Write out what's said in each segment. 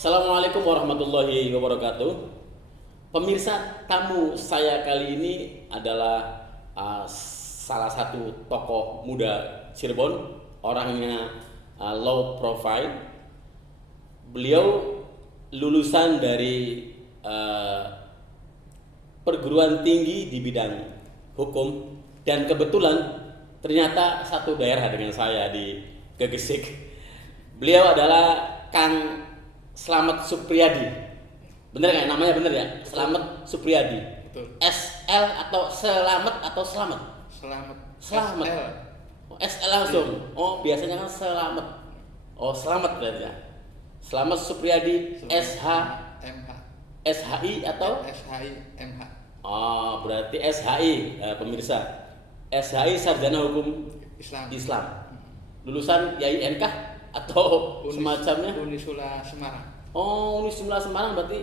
Assalamualaikum warahmatullahi wabarakatuh. Pemirsa, tamu saya kali ini adalah salah satu tokoh muda Cirebon, orangnya low profile. Beliau lulusan dari perguruan tinggi di bidang hukum dan kebetulan ternyata satu daerah dengan saya di Gegesik. Beliau adalah Kang Slamet Supriyadi. Bener nggak namanya, bener ya? Slamet Supriyadi. Betul. SL atau Selamet atau Selamet? Selamat. Selamet. SL. Oh, SL langsung. Oh, biasanya kan Selamet. Oh, Selamet berarti ya. Slamet Supriyadi SH MH. SHI atau SHI MH. oh, berarti SHI, pemirsa. SHI Sarjana Hukum Islam. Lulusan YIN kah atau semacamnya? Unisula Semarang. Oh, Unisula Semarang berarti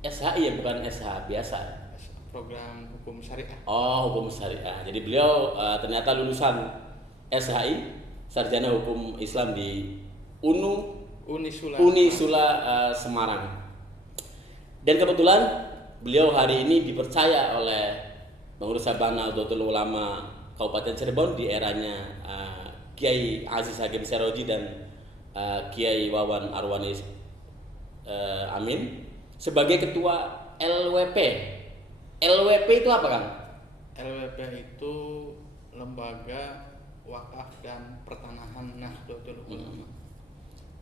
SHI ya, bukan SH biasa. Program hukum syariah. Oh, hukum syariah. Jadi beliau ternyata lulusan SHI Sarjana Hukum Islam di Unisula Semarang. Dan kebetulan beliau hari ini dipercaya oleh Pengurus Sabang Nahdlatul Ulama Kabupaten Cirebon di eranya Kiai Aziz Hakim Seroji dan Kiai Wawan Arwani Amin sebagai ketua LWP. LWP itu apa, Kang? LWP itu Lembaga Wakaf dan Pertanahan Nahdlatul Ulama.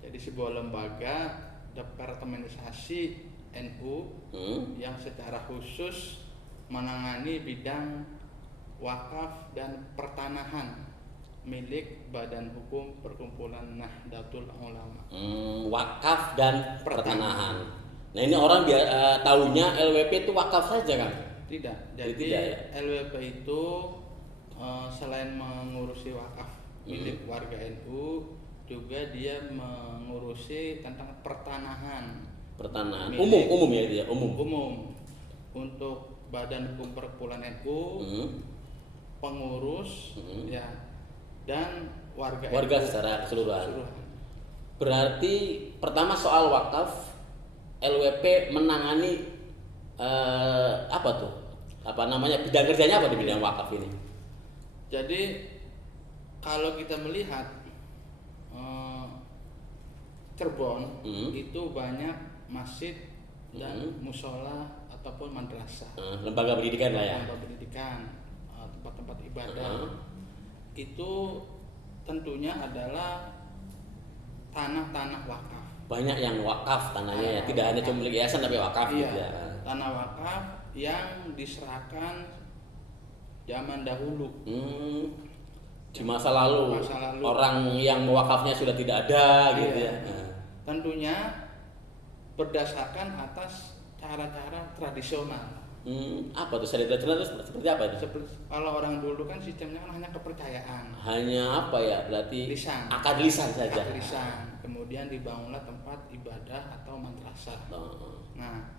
Jadi sebuah lembaga departementasi NU yang secara khusus menangani bidang wakaf dan pertanahan milik Badan Hukum Perkumpulan Nahdlatul Ulama. Wakaf dan pertanahan. Nah, ini orang taunya LWP itu wakaf saja, kan? Tidak. Jadi tidak, ya? LWP itu selain mengurusi wakaf milik warga NU, juga dia mengurusi tentang pertanahan. Pertanahan Milik umum ya, dia umum. Untuk Badan Hukum Perkumpulan NU, pengurus ya, dan warga NU secara keseluruhan. Berarti pertama soal wakaf, LWP menangani apa tuh? Apa namanya? Bidang kerjanya apa di bidang wakaf ini? Jadi kalau kita melihat Cirebon itu banyak masjid dan musola ataupun madrasah. Lembaga pendidikan lah ya. Lembaga pendidikan, tempat-tempat ibadah. Itu tentunya adalah tanah-tanah wakaf. Banyak yang wakaf tanahnya ya, tidak hanya cuma milik yayasan tapi wakaf Iya, gitu ya. tanah wakaf yang diserahkan zaman dahulu. Di masa lalu, orang yang mewakafnya sudah tidak ada gitu ya. Tentunya berdasarkan atas cara-cara tradisional. Apa tuh tradisional itu seperti apa itu? Kalau orang dulu kan sistemnya kan hanya kepercayaan. Hanya apa ya? Berarti Lisan. akad lisan saja. Akad lisan. Kemudian dibangunlah tempat ibadah atau madrasah. Nah,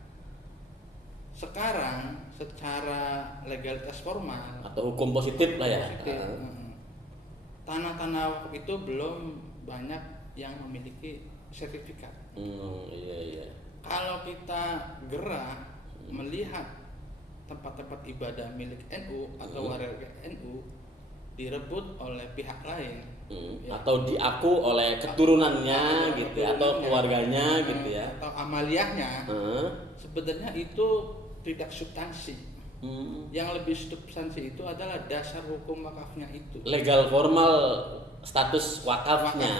sekarang secara legalitas formal atau hukum positif lah ya. Tanah-tanah wakaf itu belum banyak yang memiliki sertifikat. Iya. Kalau kita gerak melihat tempat-tempat ibadah milik NU atau warga NU direbut oleh pihak lain, atau diaku oleh keturunannya gitu ya, atau keluarganya gitu ya, atau amaliyahnya, sebenarnya itu tidak substansi. Yang lebih substansi itu adalah dasar hukum wakafnya itu. Legal formal status wakafnya.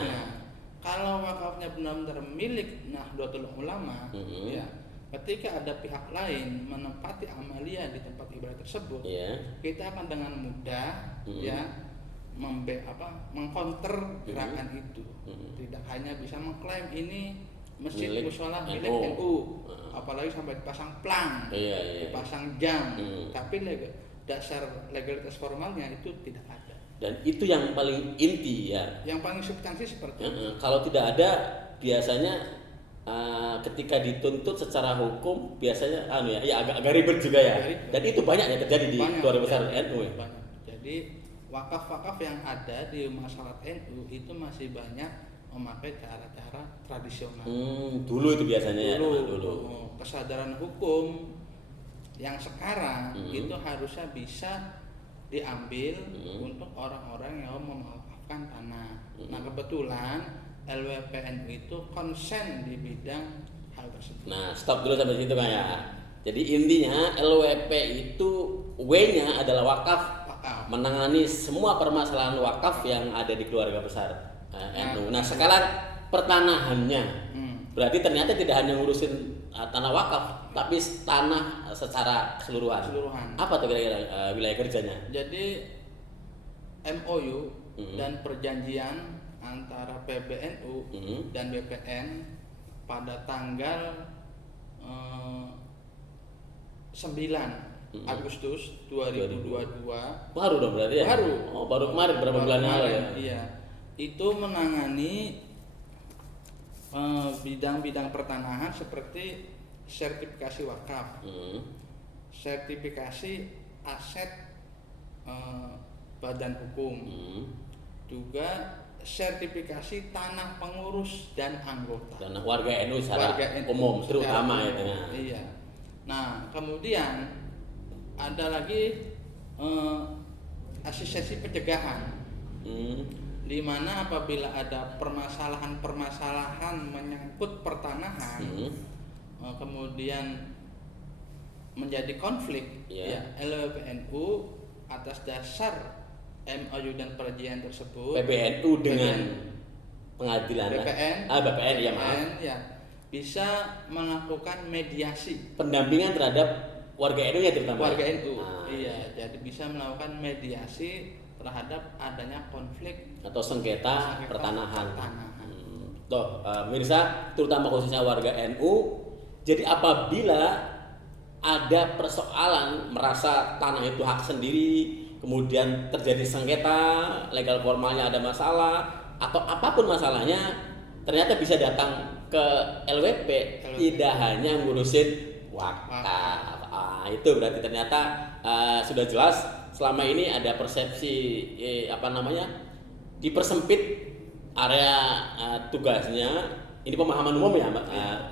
Kalau wakafnya benar-benar milik Nahdlatul Ulama, ya, ketika ada pihak lain menempati amaliyah di tempat ibadah tersebut, kita akan dengan mudah ya mengcounter gerakan itu. Tidak hanya bisa mengklaim ini masjid mushola milik NU, apalagi sampai dipasang plang, dipasang jam, tapi dasar legalitas formalnya itu tidak ada. Dan itu yang paling inti ya. Yang paling substansi seperti itu. Kalau tidak ada, biasanya ketika dituntut secara hukum biasanya agak ribet juga ya. Dan itu banyak yang terjadi di keluarga besar NU. Jadi wakaf-wakaf yang ada di masyarakat NU itu masih banyak memakai cara-cara tradisional. Dulu itu biasanya dulu. Kesadaran hukum yang sekarang itu harusnya bisa diambil untuk orang-orang yang memanfaatkan tanah. Nah kebetulan LWPNU itu konsen di bidang hal tersebut. Nah stop dulu sampai situ Kang ya. Jadi intinya LWP itu W-nya adalah wakaf, menangani semua permasalahan wakaf yang ada di keluarga besar NU. Nah sekarang pertanahannya, berarti ternyata tidak hanya ngurusin tanah wakaf, tapi tanah secara keseluruhan. Apa tuh kira-kira wilayah kerjanya? Jadi MOU dan perjanjian antara PBNU dan BPN pada tanggal 9 Agustus 2022. Baru dong berarti ya? Baru kemarin berapa bulan lalu ya? Iya. Itu menangani bidang-bidang pertanahan seperti sertifikasi wakaf, sertifikasi aset badan hukum, juga sertifikasi tanah pengurus dan anggota. Tanah warga NU secara umum terutama itu. Iya. Nah kemudian ada lagi asistensi pencegahan. Di mana apabila ada permasalahan menyangkut pertanahan, kemudian menjadi konflik, ya LWPNU atas dasar MOU dan perjanjian tersebut, PBNU dengan pengadilan BPN ya maaf, bisa melakukan mediasi, pendampingan terhadap warga NU ya terutama. Warga NU, jadi bisa melakukan mediasi terhadap adanya konflik atau sengketa pertanahan. Mirsa, terutama khususnya warga NU. Jadi apabila ada persoalan merasa tanah itu hak sendiri, kemudian terjadi sengketa, legal formalnya ada masalah atau apapun masalahnya, ternyata bisa datang ke LWP. Tidak hanya ngurusin wakaf. Itu berarti ternyata sudah jelas selama ini ada persepsi dipersempit area tugasnya. Ini pemahaman umum ya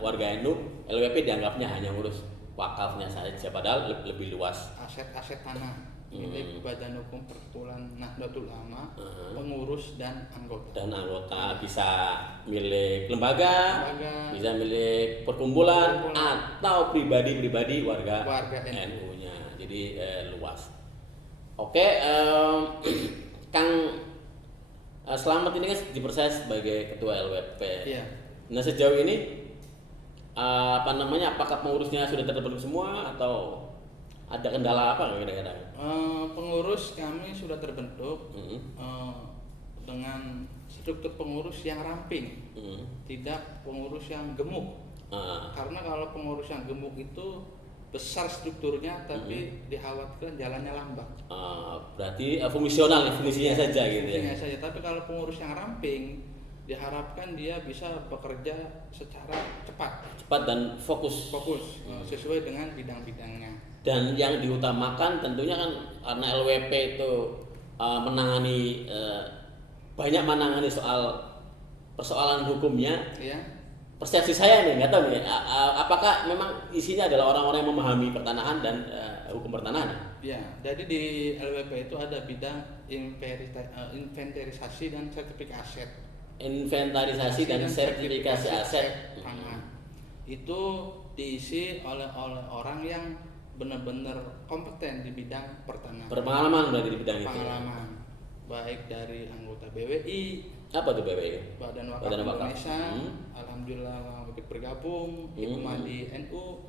warga NU, LWP dianggapnya hanya ngurus wakafnya saja, padahal lebih luas. Aset-aset tanah milik Badan Hukum Perkumpulan Nahdlatul Ulama, pengurus dan anggota. Dan anggota bisa milik lembaga, bisa milik perkumpulan atau pribadi-pribadi warga NU-nya. Jadi luas. Oke, Kang Slamet ini kan dipercaya sebagai ketua LWP. Iya. Nah sejauh ini apakah pengurusnya sudah terbentuk semua atau ada kendala apa kira-kira? Pengurus kami sudah terbentuk dengan struktur pengurus yang ramping, tidak pengurus yang gemuk. Karena kalau pengurus yang gemuk itu besar strukturnya, tapi dikhawatirkan jalannya lambat. Berarti fungsional, fungsinya saja gitu ya. Fungsinya saja. Tapi kalau pengurus yang ramping, diharapkan dia bisa bekerja secara cepat dan fokus sesuai dengan bidang-bidangnya. Dan yang diutamakan tentunya kan karena LWP itu banyak menangani soal persoalan hukumnya. Iya. Persepsi saya nih, nggak tahu nih, apakah memang isinya adalah orang-orang yang memahami pertanahan dan hukum pertanahan? Ya, jadi di LWP itu ada bidang inventarisasi dan sertifikasi aset. Inventarisasi dan sertifikasi aset. Itu diisi oleh orang yang benar-benar kompeten di bidang pertanahan. Berpengalaman berarti di bidang itu. Pengalaman, baik dari anggota BWI. Apa tuh BWI? Badan Wakaf Indonesia. Alhamdulillah ikut bergabung. Hikmah di NU.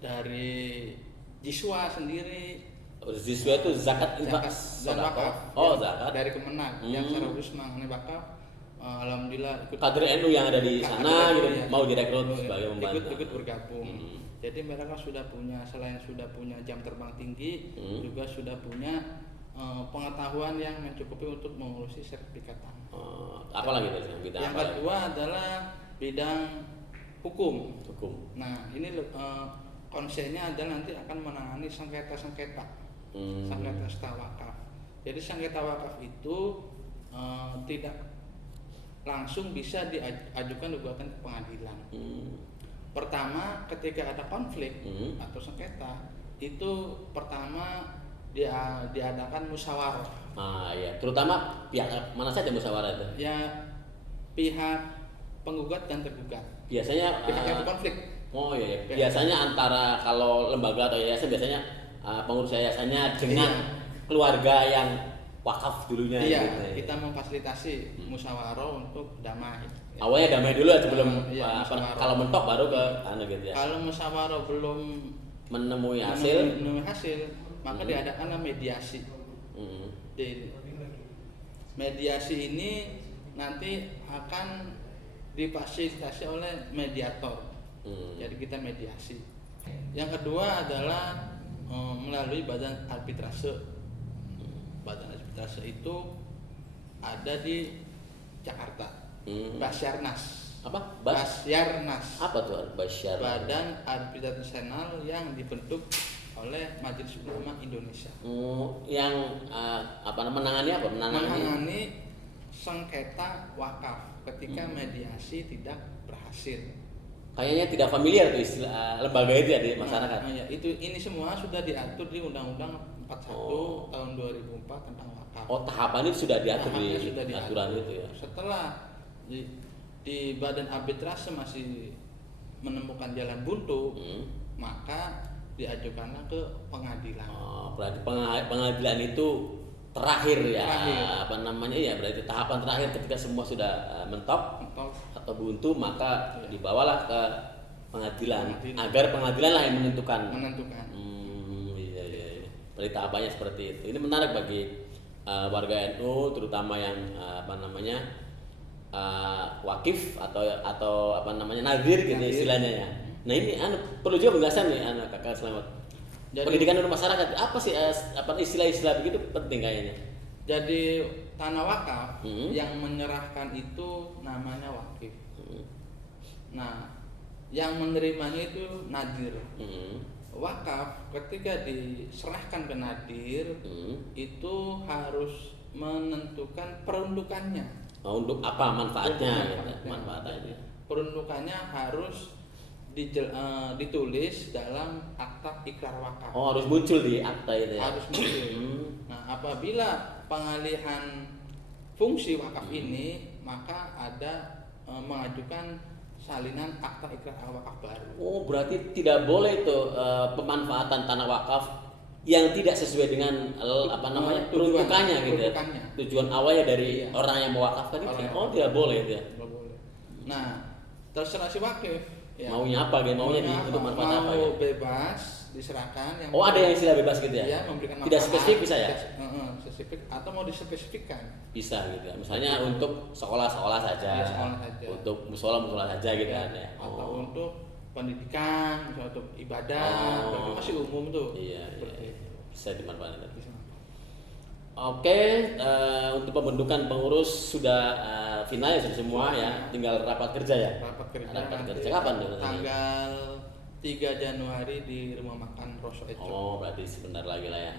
Dari Jiswa sendiri. Jiswa itu zakat infak dan wakaf. Zakat. Dari Kemenag yang secara khusus menangani wakaf. Alhamdulillah ikut kader NU yang ada di sana gitu, mau direkrut sebagai pembantu. Ikut bergabung. Jadi mereka selain sudah punya jam terbang tinggi, juga sudah punya pengetahuan yang mencukupi untuk mengurusi sertifikat tanah. Apalagi bidang yang kedua adalah bidang hukum. Nah ini konsennya adalah nanti akan menangani sengketa wakaf. Jadi sengketa wakaf itu tidak langsung bisa diajukan gugatan ke pengadilan. Pertama, ketika ada konflik atau sengketa, itu pertama diadakan musyawarah. Iya, terutama pihak mana saja musyawarah itu? Ya, pihak penggugat dan tergugat. Biasanya pihak yang berkonflik. Oh iya, biasanya antara kalau lembaga atau yayasan biasanya pengurus yayasannya dengan keluarga yang wakaf dulunya. Iya, gitu. kita memfasilitasi musyawarah untuk damai. Awalnya damai dulu ya sebelum kalau mentok baru ke gitu ya. Kalau musyawarah belum menemui hasil, maka diadakanlah mediasi. Di mediasi ini nanti akan difasilitasi oleh mediator. Jadi kita mediasi. Yang kedua adalah melalui badan arbitrase. Badan arbitrase itu ada di Jakarta. Basyarnas. Apa? Basyarnas. Apa tuh Basyarnas? Badan Arbitrase Nasional yang dibentuk oleh Majelis Ulama Indonesia. Yang menangani apa? Menangani sengketa wakaf ketika mediasi tidak berhasil. Kayaknya tidak familiar tuh istilah lembaga itu ya di masyarakat. Ini semua sudah diatur di Undang-Undang 41 tahun 2004 tentang wakaf. Tahapan itu sudah diatur sudah di aturan itu ya. Setelah di badan arbitrase masih menemukan jalan buntu, maka diajukanlah ke pengadilan. Berarti pengadilan itu terakhir ya. Berarti tahapan terakhir ketika semua sudah mentok atau buntu, maka dibawalah ke pengadilan agar pengadilan lah yang menentukan. Iya. Berarti tahapannya seperti itu. Ini menarik bagi warga NU, terutama yang wakif atau nadir gitu istilahnya ya. Nah ini perlu juga penjelasan nih Kakak Slamet. Pendidikan untuk masyarakat apa sih istilah-istilah begitu penting kayaknya. Jadi tanah wakaf yang menyerahkan itu namanya wakif. Nah, yang menerimanya itu nadir. Wakaf ketika diserahkan ke nadir itu harus menentukan peruntukannya. Untuk apa manfaatnya? Peruntukannya harus ditulis dalam akta ikrar wakaf. Harus muncul di akta itu ya. Harus muncul. Nah, apabila pengalihan fungsi wakaf ini, maka ada mengajukan salinan akta ikrar wakaf baru. Berarti tidak boleh itu pemanfaatan tanah wakaf yang tidak sesuai dengan peruntukannya gitu ya. Tujuan awalnya dari orang yang mewakafkan itu. Tidak boleh itu ya. Tidak boleh. Nah, terserah si wakif. Ya. Maunya apa? Maunya untuk manfaat apa? Mau bebas diserahkan. Ada yang istilah bebas gitu ya? Iya, memberikan manfaat. Tidak spesifik bisa ya? Spesifik atau mau dispesifikkan? Bisa gitu ya. Misalnya untuk sekolah-sekolah saja. Sekolah saja. Untuk musola saja gitu kan ya. Atau untuk pendidikan, misalnya untuk ibadah, itu masih umum tuh. Iya. Bisa dimanfaatkan. Oke, untuk pembentukan pengurus sudah final ya sudah semua ya, tinggal rapat kerja ya. Rapat kerja kapan tuh? Tanggal 3 Januari di Rumah Makan Rosso Eco. Berarti sebentar lagi lah ya.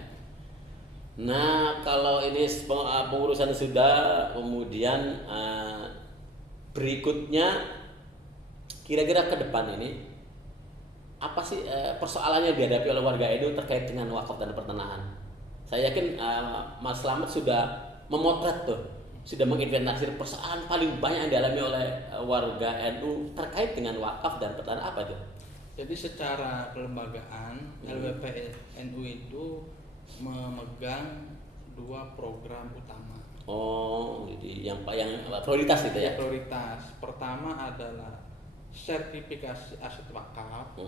Nah, kalau ini pengurusan sudah, kemudian berikutnya kira-kira ke depan ini apa sih persoalannya yang dihadapi oleh warga NU terkait dengan wakaf dan pertanahan? Saya yakin Mas Slamet sudah memotret tuh, sudah menginventarisir persoalan paling banyak yang dialami oleh warga NU terkait dengan wakaf dan pertanahan apa tuh? Jadi secara kelembagaan LWP NU itu memegang 2 program utama. Jadi yang prioritas gitu ya? Prioritas. Pertama adalah sertifikasi aset wakaf.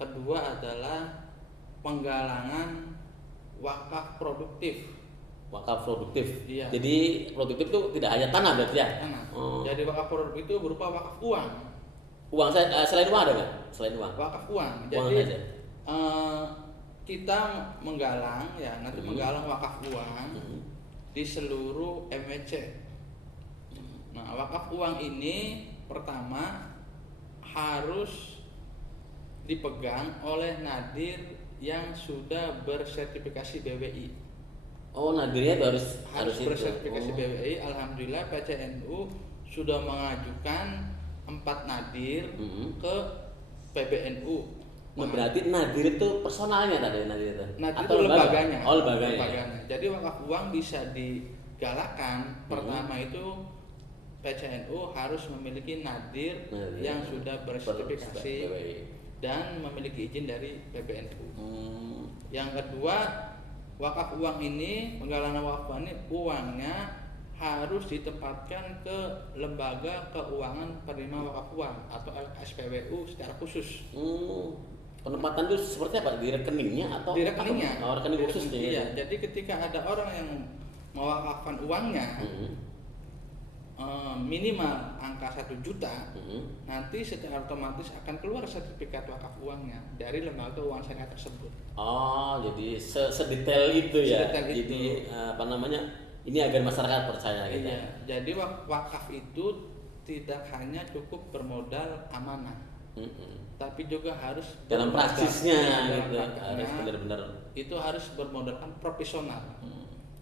Kedua adalah penggalangan wakaf produktif. Wakaf produktif. Iya. Jadi produktif itu tidak hanya tanah berarti ya? Tanah. Jadi wakaf produktif itu berupa wakaf uang. Uang selain uang ada nggak? Selain uang? Wakaf uang. Uang Jadi aja. Kita menggalang menggalang wakaf uang di seluruh MWC. Nah, wakaf uang ini pertama harus dipegang oleh nadir yang sudah bersertifikasi BWI. Oh, nadirnya itu harus itu. bersertifikasi BWI. Alhamdulillah PCNU sudah mengajukan 4 nadir ke PBNU. Nah, berarti nadir itu personalnya tadi nadir itu. Nadir itu lembaganya. Oh, lembaganya. Jadi wakaf uang bisa digalakkan. Pertama itu PCNU harus memiliki nadir yang sudah bersertifikasi dan memiliki izin dari PBNU. Yang kedua, wakaf uang ini, penggalangan wakaf uang ini uangnya harus ditempatkan ke lembaga keuangan penerima wakaf uang atau SPWU secara khusus. Penempatan itu seperti apa? Di rekeningnya atau di rekeningnya? Rekening khusus nih. Iya. Jadi ketika ada orang yang mewakafkan uangnya minimal angka 1 juta, nanti secara otomatis akan keluar sertifikat wakaf uangnya dari lembaga keuangan syariah tersebut. Oh, jadi sedetail itu ya. Sedetail itu. Jadi apa namanya? Ini agar masyarakat percaya gitu. Iya. Jadi wakaf itu tidak hanya cukup bermodal amanah, tapi juga harus dalam praksisnya gitu. Harus benar-benar itu harus bermodalkan profesional.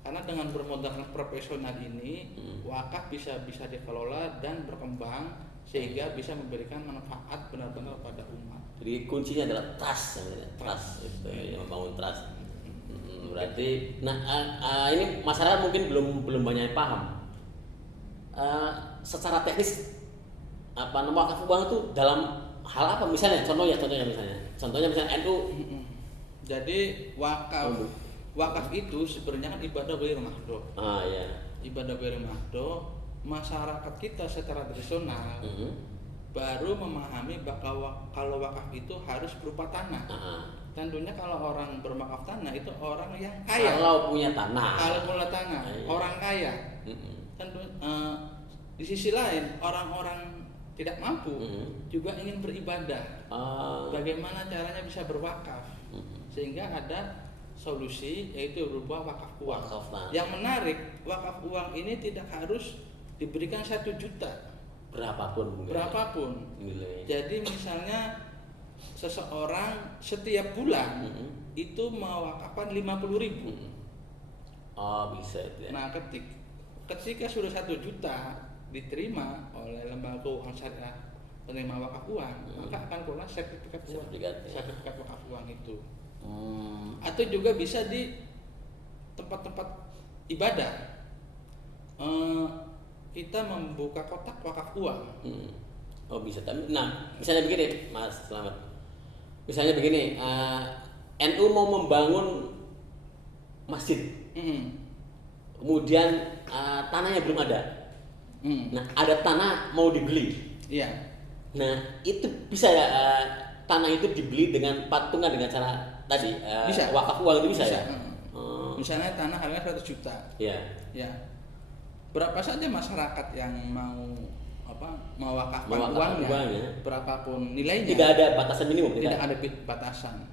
Karena dengan bermodalkan profesional ini wakaf bisa dikelola dan berkembang sehingga bisa memberikan manfaat benar-benar kepada umat. Jadi kuncinya adalah trust, trust itu ya, membangun trust. Berarti, ini masyarakat mungkin belum banyak yang paham. Secara teknis wakaf uang itu dalam hal apa? Misalnya, contohnya misalnya NU. Jadi wakaf itu sebenarnya kan ibadah ghairi mahdhuf. Iya. Ibadah ghairi mahdhuf, masyarakat kita secara tradisional baru memahami bahwa kalau wakaf itu harus berupa tanah. Tentunya kalau orang berwakaf tanah itu orang yang kaya. Kalau punya tanah. Orang kaya. Tentu di sisi lain orang-orang tidak mampu juga ingin beribadah. Bagaimana caranya bisa berwakaf? Sehingga ada solusi yaitu berupa wakaf uang. Yang menarik, wakaf uang ini tidak harus diberikan 1 juta. Berapapun. Jadi misalnya seseorang setiap bulan itu mewakafkan 50.000. Bisa itu ya. Nah, ketika sudah 1 juta diterima oleh lembaga keuangan syariah penerima wakaf uang, maka akan keluar sertifikat wakaf uang itu. Atau juga bisa di tempat-tempat ibadah kita membuka kotak wakaf uang. Bisa. Nah, misalnya begini, Mas Slamet. Misalnya begini, NU mau membangun masjid, kemudian tanahnya belum ada. Nah, ada tanah mau dibeli. Iya. Nah, itu bisa ya, tanah itu dibeli dengan patungan dengan cara tadi bisa. Wakaf uang itu bisa. Ya? Misalnya tanah harganya 100 juta. Iya. Ya. Berapa saja masyarakat yang mau mewakafkan uangnya, berapapun nilainya. Tidak ada batasan minimum. Tidak ada batasan.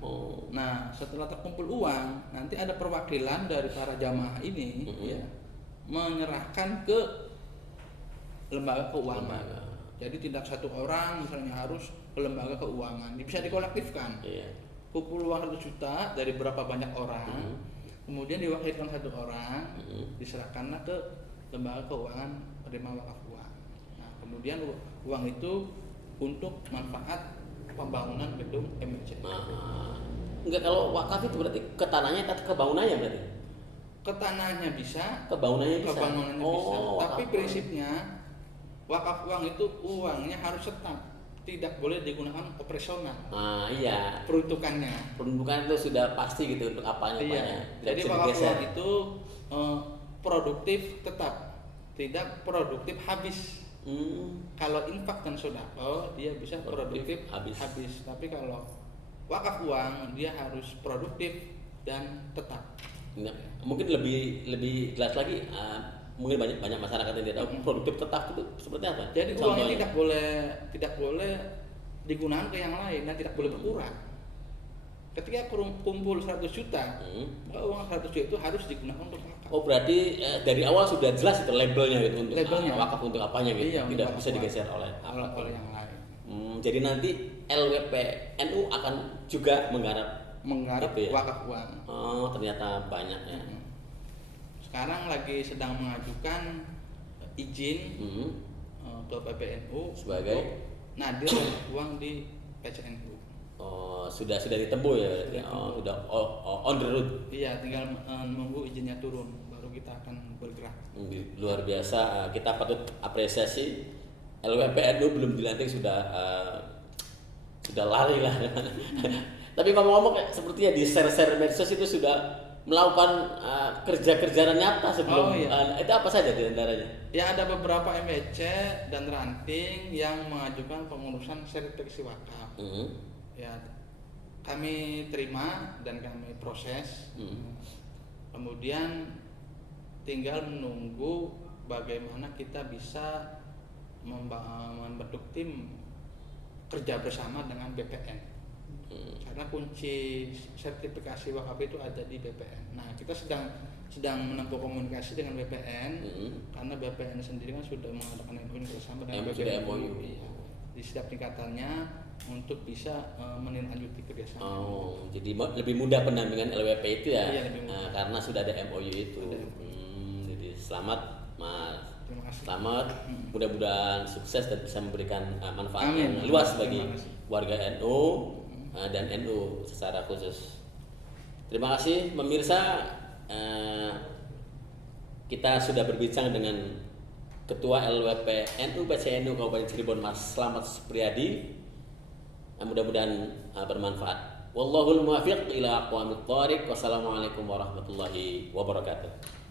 Nah, setelah terkumpul uang, nanti ada perwakilan dari para jamaah ini menyerahkan ke lembaga keuangan. Jadi tidak satu orang misalnya harus ke lembaga keuangan, bisa dikolektifkan. Kumpul uang 100 juta dari berapa banyak orang, kemudian diwakilkan 1 orang, diserahkanlah ke lembaga keuangan penerima wakaf uang. Nah, kemudian uang itu untuk manfaat pembangunan gedung MCC. Enggak, kalau wakaf itu berarti ke tanahnya atau ke bangunannya berarti? Ke tanahnya bisa, ke bangunannya bisa. Bisa. Tapi prinsipnya wakaf uang itu uangnya harus tetap, tidak boleh digunakan operasional. Iya. Peruntukannya itu sudah pasti gitu untuk apanya. Jadi wakaf uang itu produktif tetap, tidak produktif habis. Kalau infak dan sedekah dia bisa produktif habis. Tapi kalau wakaf uang dia harus produktif dan tetap. Mungkin lebih jelas lagi, mungkin banyak masyarakat yang tidak tahu produktif tetap itu seperti apa. Jadi uangnya tidak boleh digunakan ke yang lain dan tidak boleh berkurang. Ketika kumpul 100 juta, maka uang 100 juta itu harus digunakan untuk wakaf. Berarti dari awal sudah jelas itu labelnya gitu untuk wakaf untuk apanya gitu. Iya, tidak bisa digeser oleh yang lain. Jadi nanti LWP NU akan juga menggarap gitu ya? Wakaf uang. Ternyata banyak ya. sekarang lagi sedang mengajukan izin ke PPNU sebagai nadir uang di PCNU. Oh, sudah ditempuh ya berarti. Oh, sudah on the road. Iya, tinggal menunggu izinnya turun baru kita akan bergerak. Luar biasa, kita patut apresiasi LWPNU belum dilantik sudah lari lah. Tapi ngomong-ngomong sepertinya di share medsos itu sudah melakukan kerja-kerja nyata sebelum itu apa saja di antaranya? Ya ada beberapa MBC dan ranting yang mengajukan pengurusan sertifikasi wakaf. Ya kami terima dan kami proses. Kemudian tinggal menunggu bagaimana kita bisa membentuk tim kerja bersama dengan BPN. Karena kunci sertifikasi wakaf itu ada di BPN. Nah, kita sedang menempuh komunikasi dengan BPN karena BPN sendiri kan sudah mengadakan MOU bersama dengan BPN. Di setiap tingkatannya untuk bisa menindaklanjuti kerjasama. Oh, jadi lebih mudah pendampingan LWP itu ya? Iya, lebih mudah. Karena sudah ada MOU itu. Jadi selamat Mas. Terima kasih. Selamat, mudah-mudahan sukses dan bisa memberikan manfaat yang luas bagi warga NU dan NU secara khusus. Terima kasih pemirsa, kita sudah berbincang dengan Ketua LWP NU PCNU Kabupaten Cirebon Mas Slamet Supriyadi. Mudah-mudahan bermanfaat. Wallahul muwaffiq ila aqwamit thoriq. Wassalamualaikum warahmatullahi wabarakatuh.